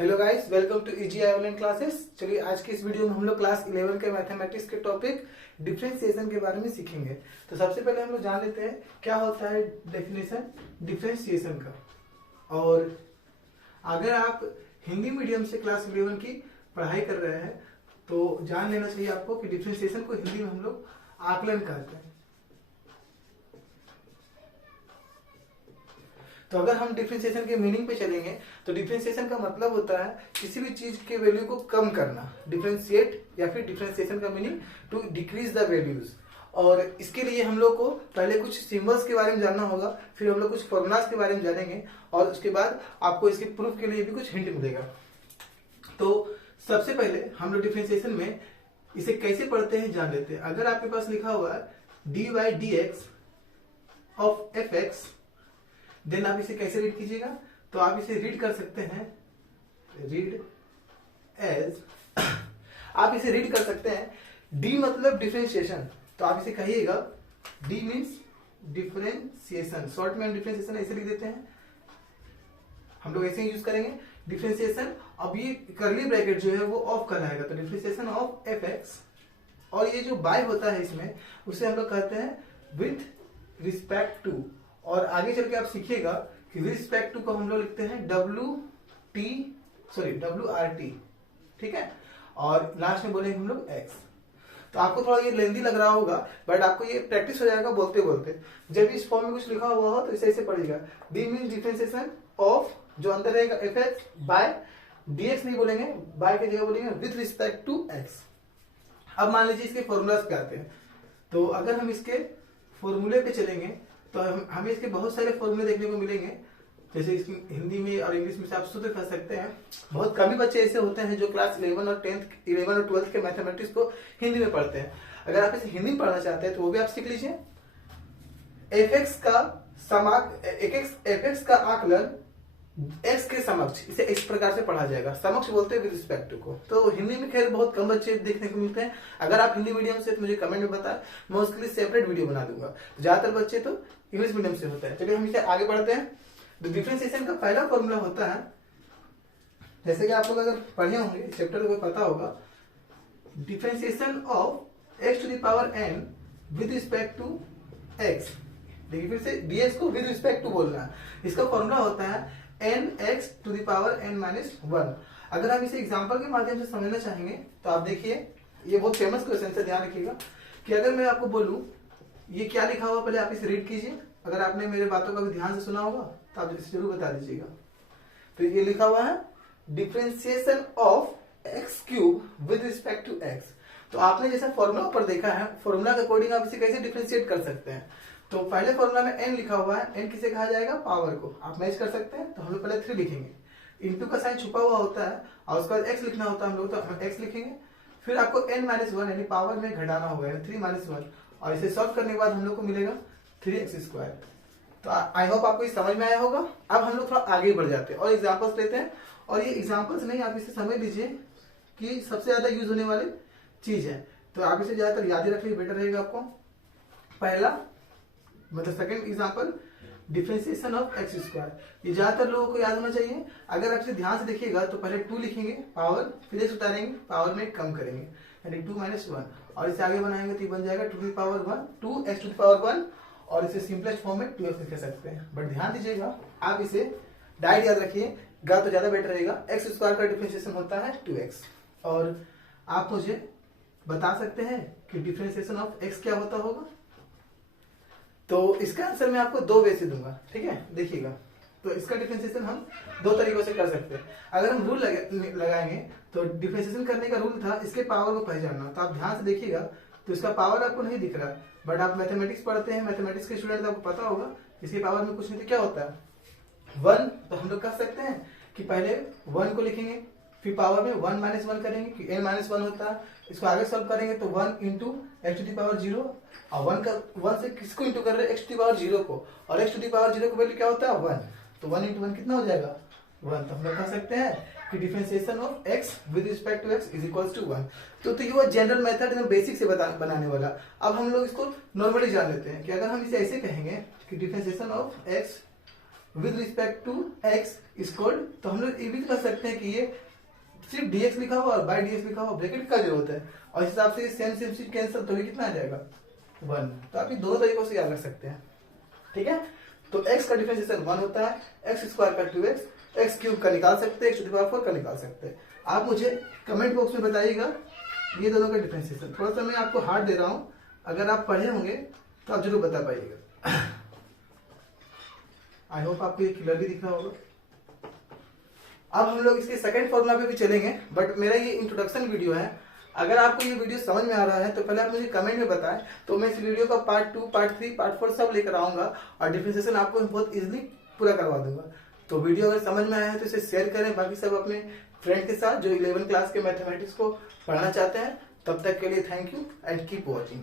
Hello guys, welcome to EGI online classes. चलिए आज की इस वीडियो में हम लोग क्लास 11 के मैथमेटिक्स के टॉपिक डिफरेंशिएशन के बारे में सीखेंगे। तो सबसे पहले हम लोग जान लेते हैं क्या होता है डेफिनेशन डिफरेंशिएशन का। और अगर आप हिंदी मीडियम से क्लास 11 की पढ़ाई कर रहे हैं तो जान लेना चाहिए आपको कि डिफरेंशिएशन को हिंदी में हम लोग आकलन कहते हैं। तो अगर हम डिफरेंशिएशन के मीनिंग पे चलेंगे तो डिफरेंशिएशन का मतलब होता है किसी भी चीज के वैल्यू को कम करना, डिफरेंशिएट, या फिर डिफरेंशिएशन का meaning to decrease the values. और इसके लिए हम लोग को पहले कुछ सिंबल्स के बारे में जानना होगा, फिर हम लोग कुछ फॉर्मूलाज के बारे में जानेंगे और उसके बाद आपको इसके प्रूफ के लिए भी कुछ हिंट मिलेगा। तो सबसे पहले हम लोग डिफरेंशिएशन में इसे कैसे पढ़ते हैं जान लेते हैं। अगर आपके पास लिखा हुआ है dy/dx ऑफ fx, देन आप इसे कैसे रीड कीजिएगा? तो आप इसे रीड कर सकते हैं आप इसे रीड कर सकते हैं डी मतलब डिफरेंशिएशन, तो आप इसे कहिएगा डी मीन्स डिफरेंशिएशन। शॉर्ट में हम डिफरेंशिएशन ऐसे लिख देते हैं, हम लोग ऐसे ही यूज करेंगे डिफरेंशिएशन। अब ये करली ब्रैकेट जो है वो ऑफ करना है, तो डिफरेंशिएशन ऑफ fx, और ये जो बाय होता है इसमें उसे हम लोग कहते हैं विथ रिस्पेक्ट टू। और आगे चल के आप सीखिएगा कि विद रिस्पेक्ट टू को हम लोग लिखते हैं WRT, ठीक है। और लास्ट में बोलेंगे हम लोग x। तो आपको थोड़ा ये लेंदी लग रहा होगा, बट आपको ये प्रैक्टिस हो जाएगा बोलते बोलते। जब इस फॉर्म में कुछ लिखा हुआ हो तो इसे ऐसे पढ़िएगा, डी मीन्स डिफरेंशिएशन ऑफ, जो अंदर रहेगा fx बाय dx नहीं बोलेंगे, बाय की जगह बोलेंगे विद रिस्पेक्ट टू x। अब मान लीजिए इसके फॉर्मूलाज क्या आते हैं। तो अगर हम इसके फॉर्मूले पे चलेंगे तो हमें इसके बहुत सारे फॉर्मूले देखने को मिलेंगे। जैसे इसकी हिंदी में और इंग्लिश में से आप सूत्र कर सकते हैं। बहुत कम ही बच्चे ऐसे होते हैं जो क्लास 11 और 12th के मैथमेटिक्स को हिंदी में पढ़ते हैं। अगर आप इसे हिंदी में पढ़ना चाहते हैं तो वो भी आप सीख लीजिए। fx का आकलन x के समक्ष, इसे इस प्रकार से पढ़ा जाएगा। समक्ष बोलते हैं विद रिस्पेक्ट टू को। तो हिंदी में खैर बहुत कम बच्चे देखने को मिलते हैं। अगर आप हिंदी मीडियम से तो मुझे कमेंट में बताएं, मैं उसके लिए सेपरेट वीडियो बना दूंगा। ज्यादातर बच्चे तो इंग्लिश मीडियम से होता है। चलिए हम इसे आगे बढ़ते हैं। तो डिफरेंशिएशन का पहला फॉर्मूला होता है, जैसे कि आप लोग अगर पढ़े होंगे चैप्टर को पता होगा, differentiation of x to the power n with respect to x। देखिए फिर से dx को विद रिस्पेक्ट टू बोलना है। इसका फॉर्मूला होता है nx to the power n-1। अगर आप इसे एग्जांपल के माध्यम से समझना चाहेंगे तो आप देखिए, ये बहुत फेमस क्वेश्चन है, ध्यान रखिएगा कि अगर मैं आपको बोलूं ये क्या लिखा हुआ, पहले आप इसे रीड कीजिए। अगर आपने मेरे बातों का भी ध्यान से सुना होगा तो आप इसे जरूर बता दीजिएगा। तो ये लिखा हुआ है differentiation of x³ with respect to x। तो आपने जैसा फॉर्मूला ऊपर देखा है, फॉर्मूला के अकॉर्डिंग आप इसे कैसे डिफरेंशिएट कर सकते हैं। तो पहले फॉर्मूला में n लिखा हुआ है, n किसे कहा जाएगा? पावर को। आप मैच कर सकते हैं। तो हम लोग पहले 3 लिखेंगे, इंटू का साइन छुपा हुआ होता है और उसके बाद x लिखना होता है हम लोग, तो हम x लिखेंगे। फिर आपको n-1 यानी पावर में घटाना होगा, 3-1, और इसे सॉल्व करने के बाद हम लोग को मिलेगा 3x²। तो आई होप आपको ये समझ में आया होगा। अब हम लोग थोड़ा आगे बढ़ जाते हैं और एग्जांपल्स लेते हैं। और ये एग्जांपल्स नहीं, आप इसे समझ लीजिए कि सबसे ज्यादा यूज होने वाली चीज है, तो आप इसे ज्यादातर याद ही रखिए, बेटर रहेगा आपको। पहला मतलब second example, differentiation of x²। ये ज्यादातर लोगों को याद होना चाहिए। अगर आप इसे ध्यान से देखिएगा तो पहले 2 लिखेंगे पावर, फिर x उतारेंगे, पावर में कम करेंगे यानी 2-1, और इसे आगे बनाएंगे तो ये बन जाएगा 2 to the power 1, 2x to the power 1, और इसे सिंपलेस्ट फॉर्म में 2x लिख सकते हैं। बट ध्यान दीजिएगा, आप इसे डायरेक्ट याद रखिएगा तो ज्यादा बेटर रहेगा। x² का डिफरेंशिएशन होता है 2x। और आप मुझे बता सकते हैं कि डिफरेंशिएशन ऑफ x क्या होता होगा? तो इसका आंसर मैं आपको 2 वे से दूंगा, ठीक है। देखिएगा, तो इसका डिफरेंशिएशन हम 2 तरीकों से कर सकते हैं। अगर हम रूल लगाएंगे तो डिफरेंशिएशन करने का रूल था इसके पावर को पहचानना। तो आप ध्यान से देखिएगा, तो इसका पावर आपको नहीं दिख रहा, बट आप मैथमेटिक्स पढ़ते हैं, मैथमेटिक्स के स्टूडेंट, आपको पता होगा इसके पावर में कुछ नहीं तो क्या होता है 1। तो हम लोग कह सकते हैं कि पहले 1 को लिखेंगे, फिर पावर में 1-1 करेंगे कि n-1 होता है। इसको आगे सॉल्व करेंगे तो 1 into x to the power 0, और 1 से किसको इंटू कर रहे हैं? x टू द पावर 0 को, और x टू द पावर 0 को वैल्यू क्या होता है? 1। तो 1 इंटू 1 कितना हो जाएगा? 1। तो हम लोग कह सकते हैं कि differentiation of x with respect to x is equals to 1। तो ये वो जनरल मेथड एकदम बेसिक से बनाने वाला। अब हम लोग इसको नॉर्मली जान लेते हैं कि अगर हम इसे ऐसे कहेंगे कि differentiation of x with respect to X is called, तो हम लोग ये भी कर सकते हैं कि ये सिर्फ dx लिखा हुआ और बाय dx लिखा हुआ, ब्रैकेट का जरूरत है, और इस हिसाब से सेम सेम चीज कैंसिल, तो ये कितना आ जाएगा 1। तो आप ये दोनों तरीकों से याद रख सकते हैं, ठीक है। तो x का डिफरेंशिएशन 1 होता है, x स्क्वायर का 2x, x क्यूब का निकाल सकते हैं, x टू द पावर 4 का निकाल सकते हैं। आप मुझे कमेंट बॉक्स में बताइएगा ये दोनों का डिफरेंशिएशन। थोड़ा सा मैं आपको हार्ड दे रहा हूँ, अगर आप पढ़े होंगे तो आप जरूर बता पाइएगा। आई होप आपको ये क्लियरली दिख रहा होगा। अब हम लोग इसके सेकंड फॉर्मूला पे भी चलेंगे, बट मेरा ये इंट्रोडक्शन वीडियो है। अगर आपको ये वीडियो समझ में आ रहा है तो पहले आप मुझे कमेंट में बताएं, तो मैं इस वीडियो का पार्ट 2, पार्ट 3, पार्ट 4 सब लेकर आऊंगा और डिफरेंशिएशन आपको बहुत इजीली पूरा करवा दूंगा। तो वीडियो अगर समझ में आया है तो इसे शेयर करें बाकी सब अपने फ्रेंड के साथ जो 11th क्लास के मैथमेटिक्स को पढ़ना चाहते हैं। तब तक के लिए thank you and keep watching.